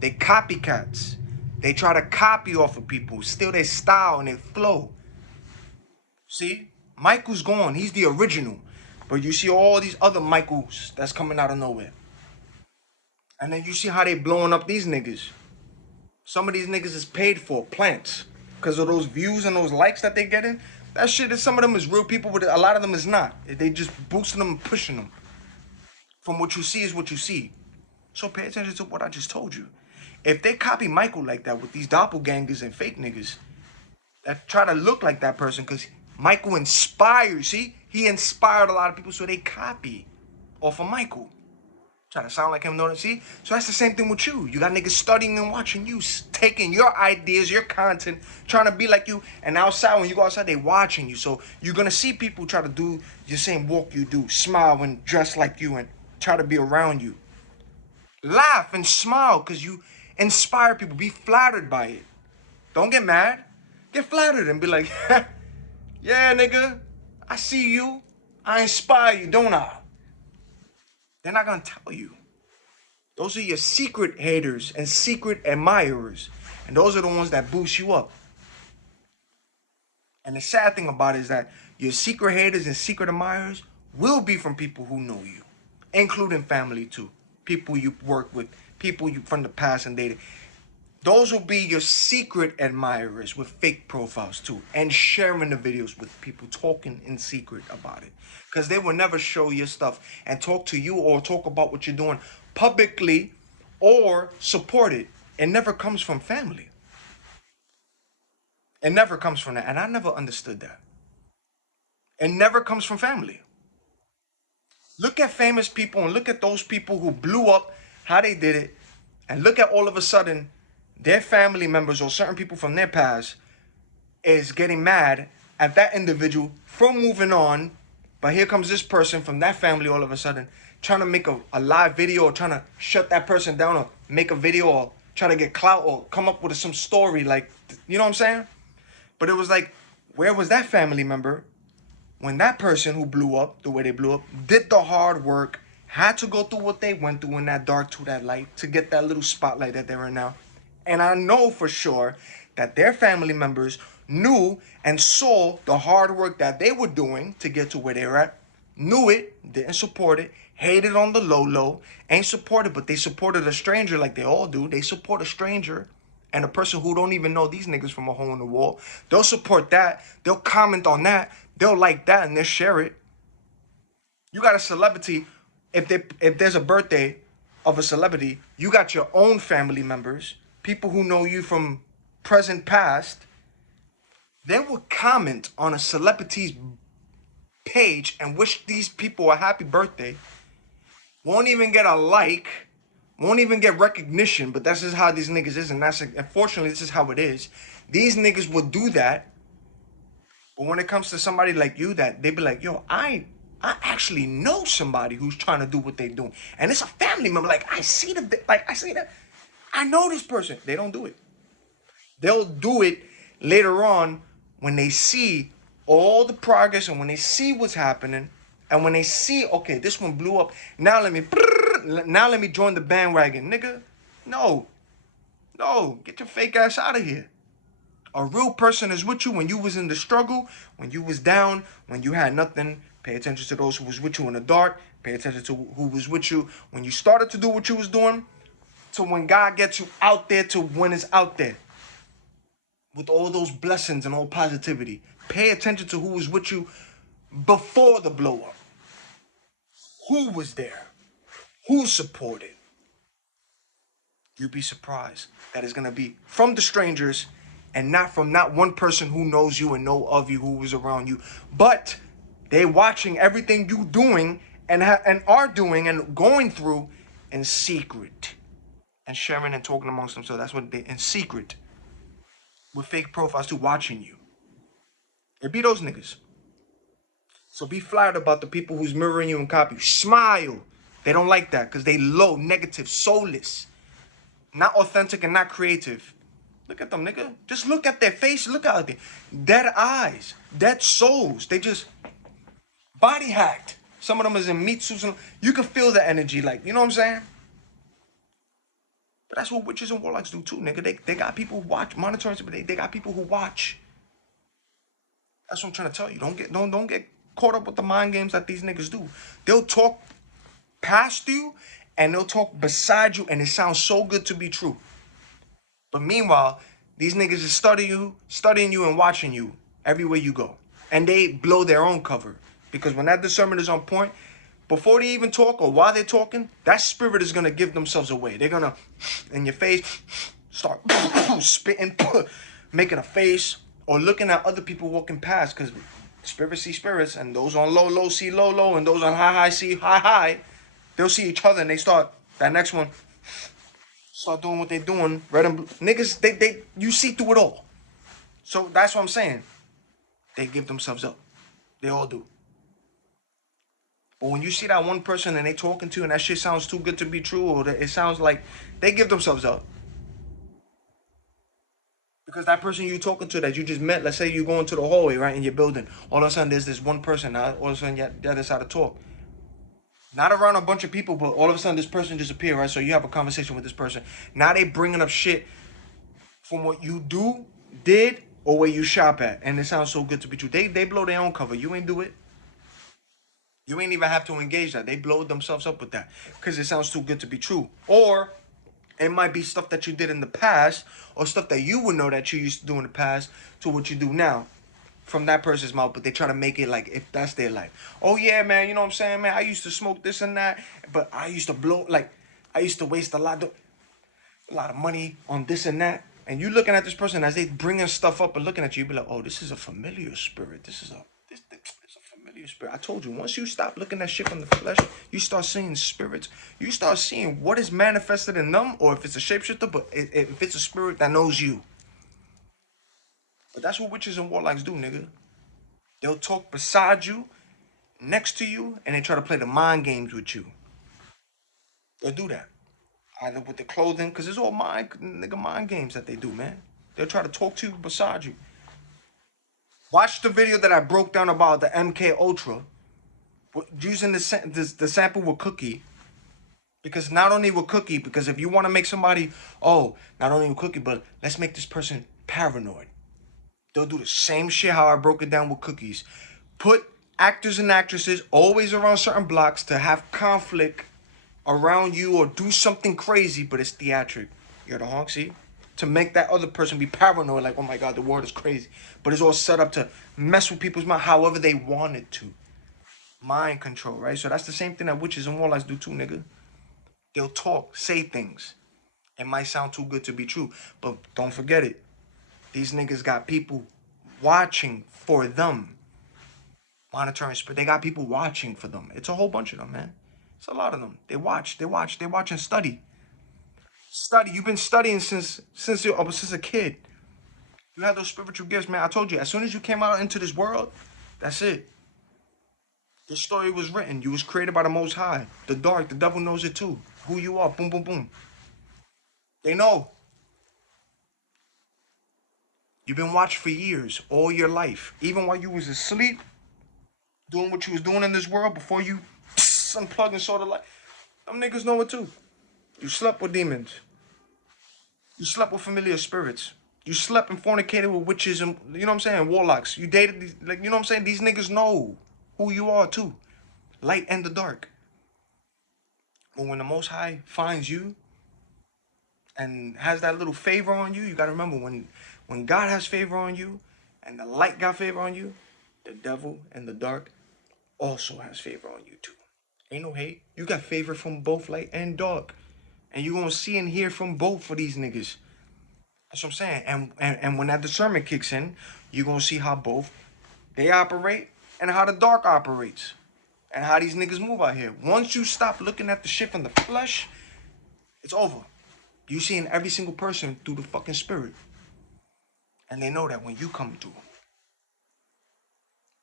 They copycats. They try to copy off of people. Steal their style and their flow. See? Michael's gone. He's the original. But you see all these other Michaels that's coming out of nowhere. And then you see how they blowing up these niggas. Some of these niggas is paid for. Plants. because of those views and those likes that they getting. That shit is, some of them is real people, but a lot of them is not. They just boosting them and pushing them. From what you see is what you see. So pay attention to what I just told you. If they copy Michael like that with these doppelgangers and fake niggas that try to look like that person, because Michael inspired, see? He inspired a lot of people, so they copy off of Michael. Try to sound like him, know that? See? So that's the same thing with you. You got niggas studying and watching you, taking your ideas, your content, trying to be like you. And outside, when you go outside, they watching you. So you're going to see people try to do the same walk you do, smile and dress like you, and try to be around you. Laugh and smile because you inspire people. Be flattered by it. Don't get mad. Get flattered and be like, yeah, nigga, I see you. I inspire you, don't I? They're not going to tell you. Those are your secret haters and secret admirers. And those are the ones that boost you up. And the sad thing about it is that your secret haters and secret admirers will be from people who know you, including family too. People you work with, people you from the past and dated. Those will be your secret admirers with fake profiles too, and sharing the videos with people talking in secret about it. Because they will never show your stuff and talk to you or talk about what you're doing publicly or support it. It never comes from family. It never comes from that. And I never understood that. It never comes from family. Look at famous people and look at those people who blew up, how they did it, and look at all of a sudden their family members or certain people from their past is getting mad at that individual for moving on. But here comes this person from that family all of a sudden trying to make a live video or trying to shut that person down or make a video or try to get clout or come up with some story, like, you know what I'm saying? But it was like, where was that family member when that person who blew up the way they blew up did the hard work, had to go through what they went through in that dark to that light to get that little spotlight that they're in now? And I know for sure that their family members knew and saw the hard work that they were doing to get to where they were at, knew it, didn't support it, hated on the low, ain't supported, but they supported a stranger like they all do. They support a stranger and a person who don't even know these niggas from a hole in the wall. They'll support that. They'll comment on that. They'll like that and they'll share it. You got a celebrity, if there's a birthday of a celebrity, you got your own family members, people who know you from present past. They will comment on a celebrity's page and wish these people a happy birthday. Won't even get a like, won't even get recognition, but that's just how these niggas is, and that's, unfortunately, this is how it is. These niggas will do that, but when it comes to somebody like you, that they be like, yo, I actually know somebody who's trying to do what they doing, and it's a family member. Like, I see that. I know this person. They don't do it. They'll do it later on when they see all the progress and when they see what's happening and when they see, okay, this one blew up. Now let me join the bandwagon, nigga. No, get your fake ass out of here. A real person is with you when you was in the struggle, when you was down, when you had nothing. Pay attention to those who was with you in the dark. Pay attention to who was with you when you started to do what you was doing, to when God gets you out there, to when it's out there. With all those blessings and all positivity. Pay attention to who was with you before the blow up. Who was there? Who supported? You'd be surprised that it's going to be from the strangers and not from not one person who knows you and know of you, who was around you. But they're watching everything you doing and are doing and going through in secret. And sharing and talking amongst themselves. That's what they in secret. With fake profiles too, watching you. It be those niggas. So be flattered about the people who's mirroring you and copy you. Smile. They don't like that because they low, negative, soulless. Not authentic and not creative. Look at them, nigga. Just look at their face. Look out there. Dead eyes. Dead souls. They just body hacked. Some of them is in meat suits. You can feel the energy, like, you know what I'm saying? But that's what witches and warlocks do too, nigga. They got people who watch, monitoring, but they got people who watch. That's what I'm trying to tell you. Don't get caught up with the mind games that these niggas do. They'll talk past you and they'll talk beside you and it sounds so good to be true. But meanwhile, These niggas is studying you and watching you everywhere you go. And they blow their own cover. Because when that discernment is on point, before they even talk or while they're talking, that spirit is gonna give themselves away. They're gonna, in your face, start spitting, making a face, or looking at other people walking past. Because spirits see spirits, and those on low, low see low, low, and those on high, high see high, high. They'll see each other and they start, that next one, start doing what they doing. Red and blue. Niggas, you see through it all. So that's what I'm saying. They give themselves up. They all do. But when you see that one person and they talking to you and that shit sounds too good to be true, or it sounds like they give themselves up. Because that person you talking to that you just met, let's say you go into the hallway, right, in your building, all of a sudden there's this one person, now all of a sudden you decide to talk. Not around a bunch of people, but all of a sudden this person just appear, right? So you have a conversation with this person. Now they bringing up shit from what you did, or where you shop at. And it sounds so good to be true. They blow their own cover. You ain't do it. You ain't even have to engage that. They blow themselves up with that. Because it sounds too good to be true. Or it might be stuff that you did in the past, or stuff that you would know that you used to do in the past to what you do now. From that person's mouth, but they try to make it like if that's their life. Oh yeah, man, you know what I'm saying, man? I used to smoke this and that, but I used to blow, like, I used to waste a lot of money on this and that. And you looking at this person as they bringing stuff up and looking at you, you be like, oh, this is a familiar spirit. This is a familiar spirit. I told you, once you stop looking at shit from the flesh, you start seeing spirits. You start seeing what is manifested in them, or if it's a shapeshifter, but if it's a spirit that knows you. But that's what witches and warlocks do, nigga. They'll talk beside you, next to you, and they try to play the mind games with you. They'll do that. Either with the clothing, because it's all mind games that they do, man. They'll try to talk to you beside you. Watch the video that I broke down about the MK Ultra, using the sample with Cookie. Because not only with Cookie, because if you want to make somebody, oh, not only with Cookie, but let's make this person paranoid. They'll do the same shit how I broke it down with Cookies. Put actors and actresses always around certain blocks to have conflict around you or do something crazy, but it's theatric. You're the honk, see? To make that other person be paranoid, like, oh my God, the world is crazy. But it's all set up to mess with people's mind however they want it to. Mind control, right? So that's the same thing that witches and warlocks do too, nigga. They'll talk, say things. It might sound too good to be true, but don't forget it. These niggas got people watching for them. Monitoring, but they got people watching for them. It's a whole bunch of them, man. It's a lot of them. They watch and study. Study. You've been studying since a kid. You have those spiritual gifts, man. I told you, as soon as you came out into this world, that's it. The story was written. You was created by the Most High. The dark, the devil knows it too. Who you are, boom, boom, boom. They know. You've been watched for years, all your life. Even while you was asleep, doing what you was doing in this world before you unplugged and saw the light. Them niggas know it too. You slept with demons. You slept with familiar spirits. You slept and fornicated with witches and, you know what I'm saying, warlocks. You dated these, like, you know what I'm saying? These niggas know who you are too. Light and the dark. But when the Most High finds you and has that little favor on you, you gotta remember when God has favor on you and the light got favor on you, the devil and the dark also has favor on you too. Ain't no hate. You got favor from both light and dark. And you gonna see and hear from both of these niggas. That's what I'm saying. And when that discernment kicks in, you're gonna see how both they operate and how the dark operates. And how these niggas move out here. Once you stop looking at the shit from the flesh, it's over. You seeing every single person through the fucking spirit. And they know that when you come through.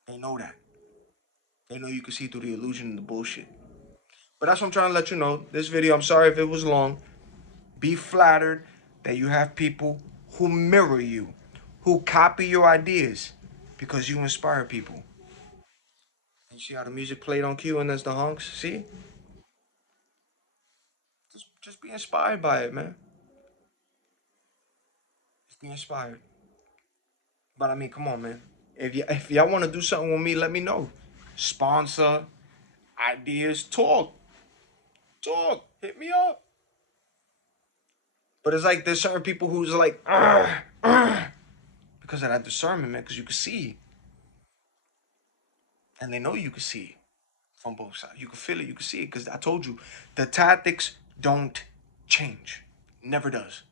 They know that. They know you can see through the illusion and the bullshit. But that's what I'm trying to let you know. This video, I'm sorry if it was long. Be flattered that you have people who mirror you, who copy your ideas because you inspire people. You see how the music played on cue and there's the honks? See? Just be inspired by it, man. Just be inspired. But I mean, come on, man. If y'all want to do something with me, let me know. Sponsor, ideas, talk. Hit me up. But it's like there's certain people who's like, because of that discernment, man, because you can see. And they know you can see from both sides. You can feel it, you can see it, because I told you, the tactics don't change. Never does.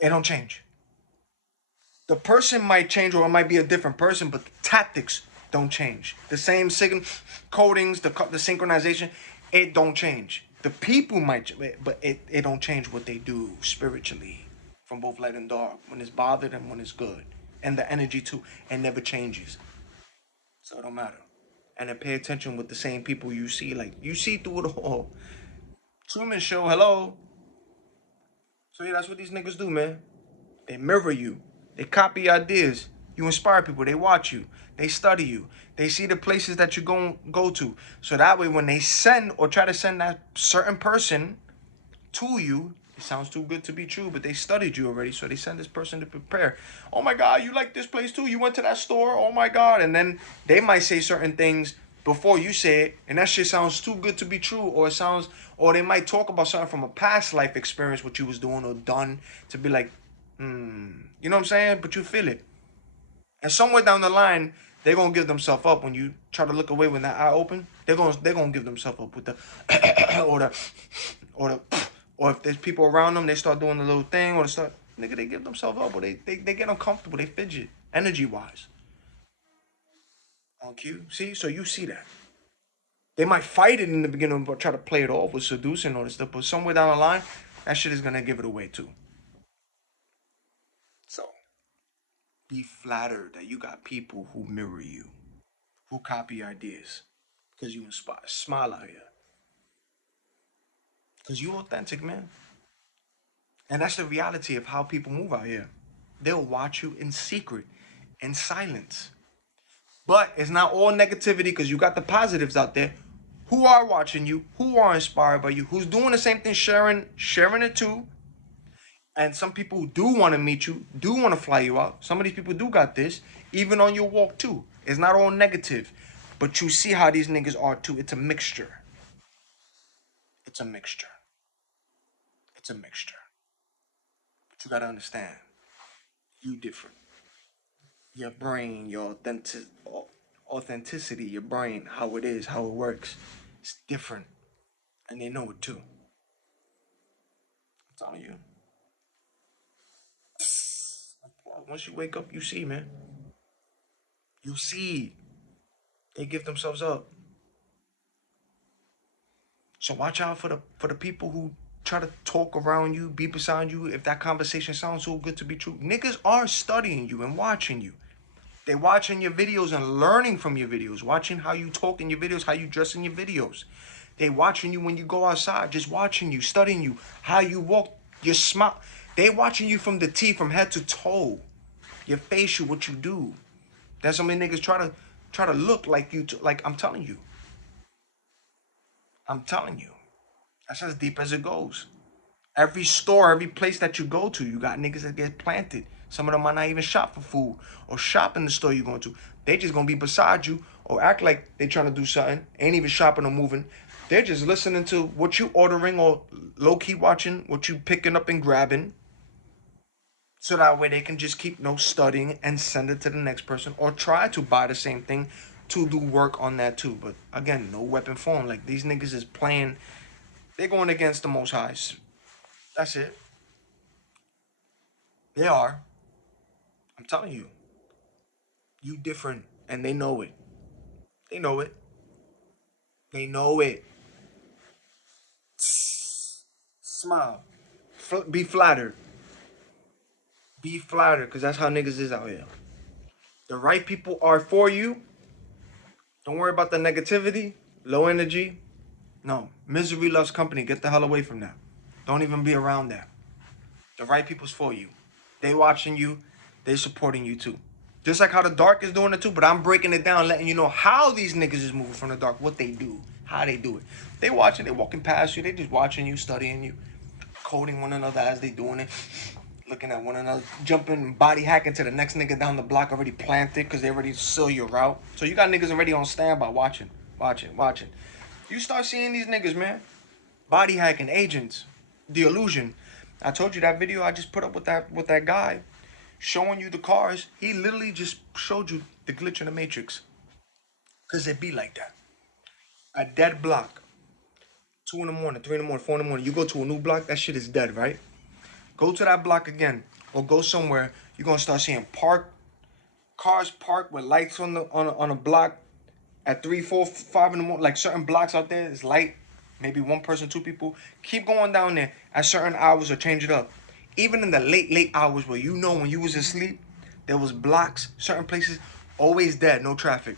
It don't change. The person might change, or it might be a different person, but the tactics don't change. The same codings, the synchronization, it don't change. The people might, but it don't change what they do spiritually from both light and dark, when it's bothered and when it's good. And the energy too, it never changes. So it don't matter. And then pay attention with the same people you see. Like, you see through it all. Truman Show, hello. So yeah, that's what these niggas do, man. They mirror you. They copy ideas. You inspire people. They watch you. They study you. They see the places that you go to. So that way, when they send or try to send that certain person to you, it sounds too good to be true, but they studied you already, so they send this person to prepare. Oh my God, you like this place too? You went to that store? Oh my God. And then they might say certain things before you say it, and that shit sounds too good to be true, or they might talk about something from a past life experience, what you was doing or done, to be like, you know what I'm saying? But you feel it. And somewhere down the line, they're gonna give themselves up when you try to look away when that eye open. They're gonna give themselves up with the or the or the or if there's people around them, they start doing the little thing, or they start, nigga, they give themselves up, or they get uncomfortable, they fidget energy wise. On cue. See? So you see that. They might fight it in the beginning, but try to play it off with seducing or stuff, but somewhere down the line, that shit is gonna give it away too. So be flattered that you got people who mirror you, who copy ideas, because you inspire. Smile out here, because you authentic, man. And that's the reality of how people move out here. They'll watch you in secret, in silence. But it's not all negativity, because you got the positives out there who are watching you, who are inspired by you, who's doing the same thing, sharing it too. And some people who do want to meet you, do want to fly you out. Some of these people do got this, even on your walk too. It's not all negative, but you see how these niggas are too. It's a mixture. It's a mixture. It's a mixture. But you gotta understand, you different. Your brain, your authenticity, your brain, how it is, how it works, it's different, and they know it too. I'm telling you. Once you wake up, you see, man. You see, they give themselves up. So watch out for the people who try to talk around you, be beside you. If that conversation sounds so good to be true, niggas are studying you and watching you. They watching your videos and learning from your videos, watching how you talk in your videos, how you dress in your videos. They watching you when you go outside, just watching you, studying you, how you walk, your smile. They watching you from the T, from head to toe, your facial, what you do. That's how many niggas try to look like you. Like I'm telling you. I'm telling you. That's as deep as it goes. Every store, every place that you go to, you got niggas that get planted. Some of them might not even shop for food or shop in the store you're going to. They just gonna be beside you or act like they trying to do something, ain't even shopping or moving. They're just listening to what you ordering or low-key watching what you picking up and grabbing. So that way they can just keep studying and send it to the next person or try to buy the same thing to do work on that too. But again, no weapon form. Like these niggas is playing, they're going against the Most Highs. That's it. They are. I'm telling you. You different. And they know it. They know it. They know it. Smile. Be flattered. Be flattered. Because that's how niggas is out here. The right people are for you. Don't worry about the negativity. Low energy. No. Misery loves company. Get the hell away from that. Don't even be around that. The right people's for you. They watching you. They supporting you too. Just like how the dark is doing it too, but I'm breaking it down, letting you know how these niggas is moving from the dark, what they do, how they do it. They watching, they walking past you, they just watching you, studying you, coding one another as they doing it, looking at one another, jumping, body hacking to the next nigga down the block already planted because they already saw your route. So you got niggas already on standby watching. You start seeing these niggas, man. Body hacking, agents, the illusion. I told you that video I just put up with that guy. showing you the cars. He literally just showed you the glitch in the matrix. Cause it be like that. A dead block. 2 in the morning, 3 in the morning, 4 in the morning. You go to a new block, that shit is dead, right? Go to that block again, or go somewhere. You're gonna start seeing cars parked with lights on a block at 3, 4, 5 in the morning. Like certain blocks out there, it's light. Maybe one person, two people. Keep going down there at certain hours or change it up. Even in the late hours where you know when you was asleep, there was blocks, certain places, always dead, no traffic.